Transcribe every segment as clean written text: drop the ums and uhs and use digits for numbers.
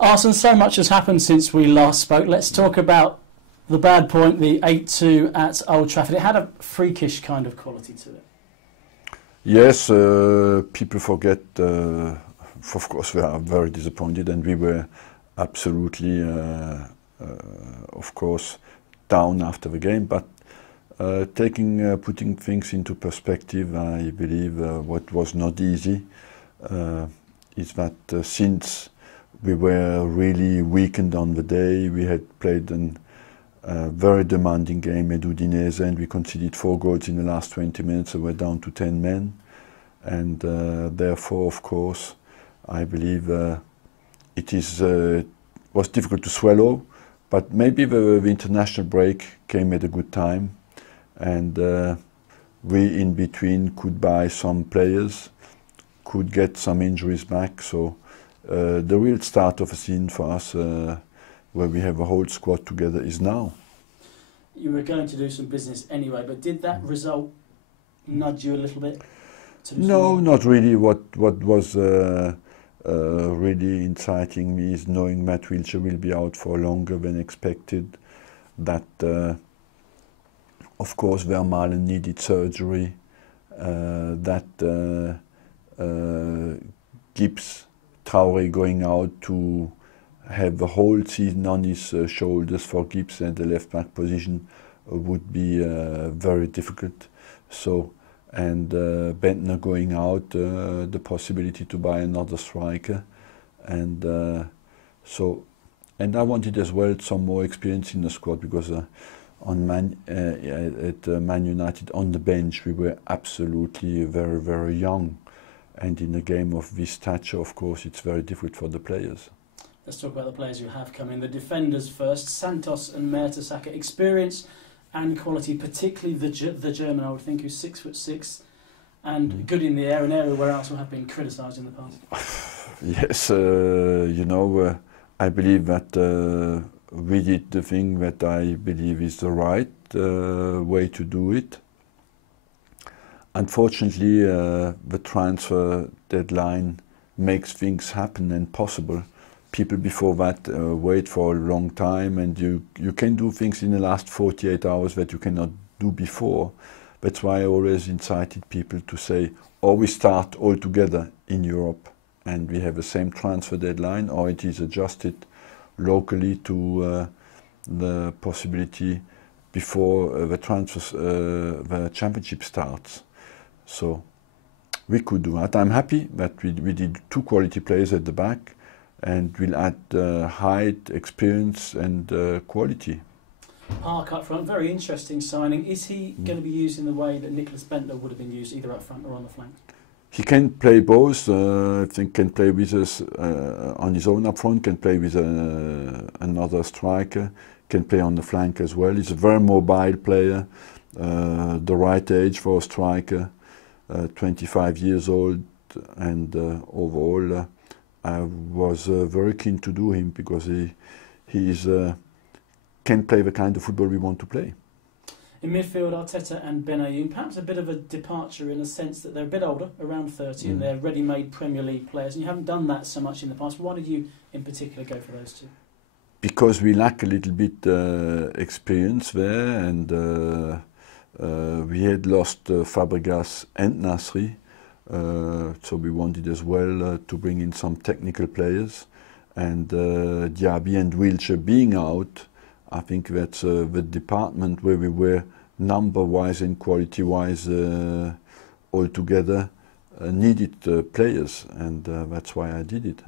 Arsene, so much has happened since we last spoke. Let's talk about the bad point, the 8-2 at Old Trafford. It had a freakish kind of quality to it. Yes, people forget. Of course, we are very disappointed, and we were absolutely, of course, down after the game. But putting things into perspective, I believe what was not easy is that since we were really weakened on the day, we had played a very demanding game at Udinese, and we conceded 4 goals in the last 20 minutes, so we're down to 10 men. And therefore, of course, I believe it was difficult to swallow, but maybe the international break came at a good time, and we in between could buy some players, could get some injuries back. So the real start of a season for us, where we have a whole squad together, is now. You were going to do some business anyway, but did that result nudge you a little bit? No, not really. What was really inciting me is knowing Matt Wilshere will be out for longer than expected. That, of course, Vermaelen needed surgery. That Gibbs, Traoré going out to have the whole season on his shoulders for Gibbs at the left back position would be very difficult. So, and Bentner going out, the possibility to buy another striker, and and I wanted as well some more experience in the squad, because at Man United on the bench we were absolutely very, very young, and in a game of this stature, of course, it's very difficult for the players. Let's talk about the players who have come in. The defenders first. Santos and Mertesacker. Experience and quality, particularly the German, I would think, who's 6'6" and good in the air, an area where Arsenal have been criticised in the past. Yes, you know, I believe that we did the thing that I believe is the right way to do it. Unfortunately, the transfer deadline makes things happen and possible. People before that wait for a long time, and you can do things in the last 48 hours that you cannot do before. That's why I always incited people to say, or we start all together in Europe and we have the same transfer deadline, or it is adjusted locally to the possibility before the championship starts. So we could do that. I'm happy that we did 2 quality players at the back, and we'll add height, experience and quality. Park up front, very interesting signing. Is he going to be used in the way that Nicholas Bentner would have been used, either up front or on the flank? He can play both. I think can play with us on his own up front, can play with another striker, can play on the flank as well. He's a very mobile player, the right age for a striker, 25 years old, and overall I was very keen to do him, because he can play the kind of football we want to play. In midfield, Arteta and Benayoun, perhaps a bit of a departure in the sense that they're a bit older, around 30, and they're ready-made Premier League players, and you haven't done that so much in the past. Why did you, in particular, go for those two? Because we lack a little bit experience there, and we had lost Fabregas and Nasri, so we wanted as well to bring in some technical players, and Diaby and Wilshere being out, I think that's the department where we were number-wise and quality-wise all together needed players, and that's why I did it.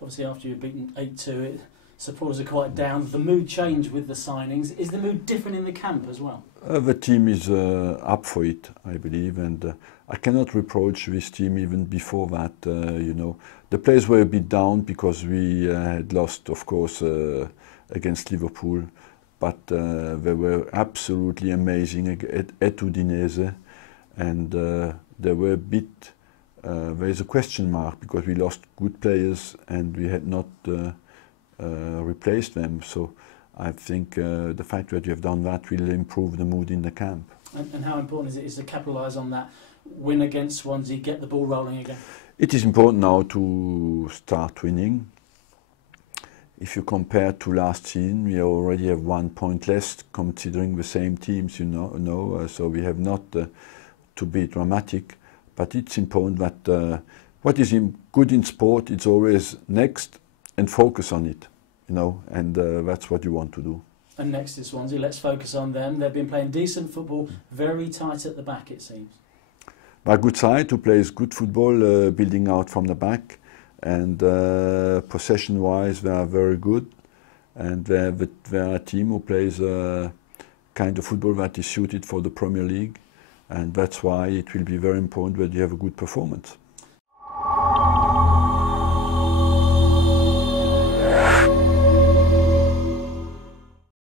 Obviously, after you've beaten 8-2, supporters are quite down. The mood changed with the signings. Is the mood different in the camp as well? The team is up for it, I believe, and I cannot reproach this team even before that. You know, the players were a bit down because we had lost, of course, against Liverpool, but they were absolutely amazing at Udinese, and they were a bit, there is a question mark because we lost good players and we had not replaced them. So I think the fact that you have done that will improve the mood in the camp. And how important is it to capitalise on that win against Swansea, get the ball rolling again? It is important now to start winning. if you compare to last season, we already have 1 point less considering the same teams, so we have not to be dramatic, but it's important that what is good in sport, it's always next and focus on it, and that's what you want to do. And next is Swansea, let's focus on them. They've been playing decent football, very tight at the back it seems. A good side who plays good football, building out from the back, and possession-wise they are very good, and they're a team who plays a kind of football that is suited for the Premier League, and that's why it will be very important that you have a good performance.